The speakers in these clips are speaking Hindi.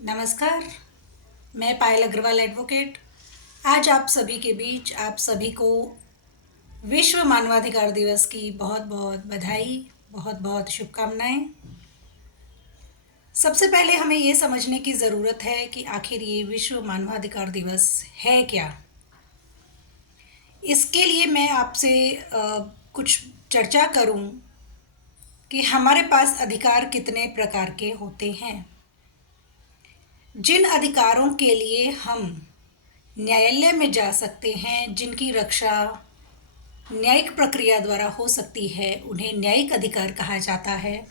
नमस्कार। मैं पायल अग्रवाल एडवोकेट आज आप सभी के बीच आप सभी को विश्व मानवाधिकार दिवस की बहुत बहुत बधाई, बहुत बहुत शुभकामनाएं। सबसे पहले हमें ये समझने की ज़रूरत है कि आखिर ये विश्व मानवाधिकार दिवस है क्या। इसके लिए मैं आपसे कुछ चर्चा करूं कि हमारे पास अधिकार कितने प्रकार के होते हैं। जिन अधिकारों के लिए हम न्यायालय में जा सकते हैं, जिनकी रक्षा न्यायिक प्रक्रिया द्वारा हो सकती है, उन्हें न्यायिक अधिकार कहा जाता है।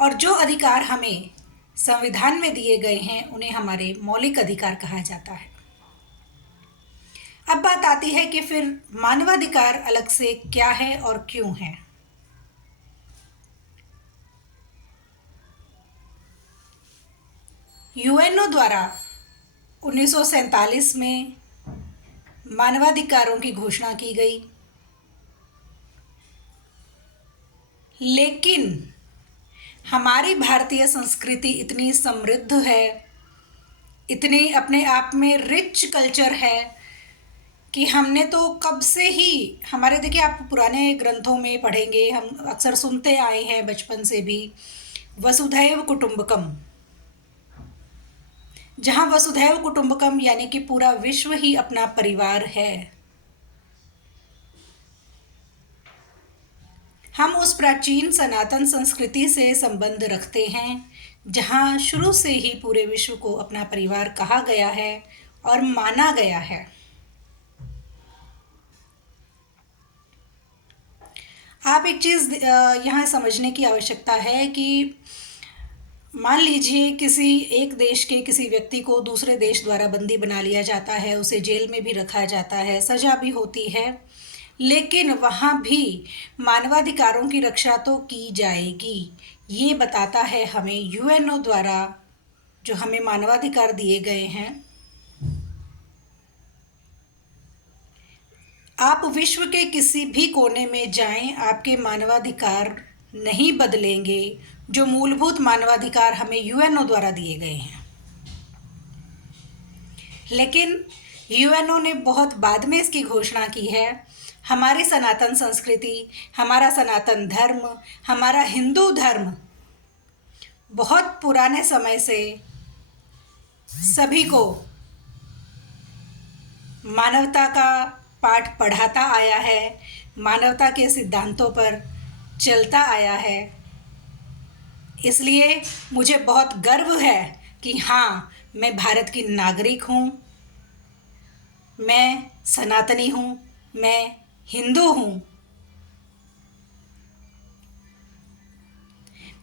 और जो अधिकार हमें संविधान में दिए गए हैं, उन्हें हमारे मौलिक अधिकार कहा जाता है। अब बात आती है कि फिर मानवाधिकार अलग से क्या है और क्यों है। यूएनओ द्वारा 1947 में मानवाधिकारों की घोषणा की गई, लेकिन हमारी भारतीय संस्कृति इतनी समृद्ध है, इतनी अपने आप में रिच कल्चर है कि हमने तो कब से ही हमारे देखिए आप पुराने ग्रंथों में पढ़ेंगे, हम अक्सर सुनते आए हैं बचपन से भी, वसुधैव कुटुंबकम। जहाँ वसुधैव कुटुंबकम यानी कि पूरा विश्व ही अपना परिवार है। हम उस प्राचीन सनातन संस्कृति से संबंध रखते हैं जहाँ शुरू से ही पूरे विश्व को अपना परिवार कहा गया है और माना गया है। आप एक चीज़ यहाँ समझने की आवश्यकता है कि मान लीजिए किसी एक देश के किसी व्यक्ति को दूसरे देश द्वारा बंदी बना लिया जाता है, उसे जेल में भी रखा जाता है, सज़ा भी होती है, लेकिन वहाँ भी मानवाधिकारों की रक्षा तो की जाएगी। ये बताता है हमें यूएनओ द्वारा जो हमें मानवाधिकार दिए गए हैं। आप विश्व के किसी भी कोने में जाएं, आपके मानवाधिकार नहीं बदलेंगे। जो मूलभूत मानवाधिकार हमें यूएनओ द्वारा दिए गए हैं, लेकिन यूएनओ ने बहुत बाद में इसकी घोषणा की है। हमारी सनातन संस्कृति, हमारा सनातन धर्म, हमारा हिंदू धर्म बहुत पुराने समय से सभी को मानवता का पाठ पढ़ाता आया है, मानवता के सिद्धांतों पर चलता आया है। इसलिए मुझे बहुत गर्व है कि हाँ, मैं भारत की नागरिक हूँ, मैं सनातनी हूँ, मैं हिंदू हूँ।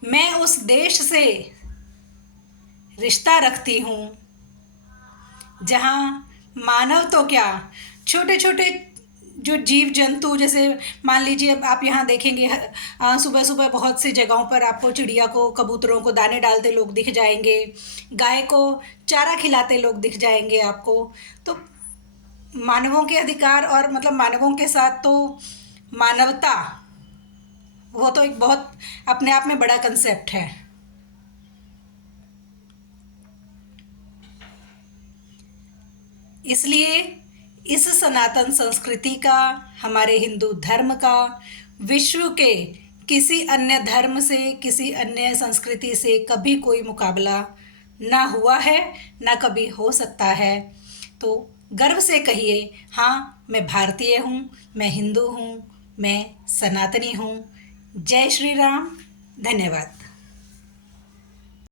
मैं उस देश से रिश्ता रखती हूँ जहाँ मानव तो क्या, छोटे छोटे जो जीव जंतु, जैसे मान लीजिए आप यहाँ देखेंगे सुबह सुबह बहुत सी जगहों पर आपको चिड़िया को, कबूतरों को दाने डालते लोग दिख जाएंगे, गाय को चारा खिलाते लोग दिख जाएंगे आपको। तो मानवों के अधिकार और मतलब मानवों के साथ तो मानवता, वो तो एक बहुत अपने आप में बड़ा कंसेप्ट है। इसलिए इस सनातन संस्कृति का, हमारे हिंदू धर्म का विश्व के किसी अन्य धर्म से, किसी अन्य संस्कृति से कभी कोई मुकाबला ना हुआ है, ना कभी हो सकता है। तो गर्व से कहिए, हाँ, मैं भारतीय हूँ, मैं हिंदू हूँ, मैं सनातनी हूँ। जय श्री राम। धन्यवाद।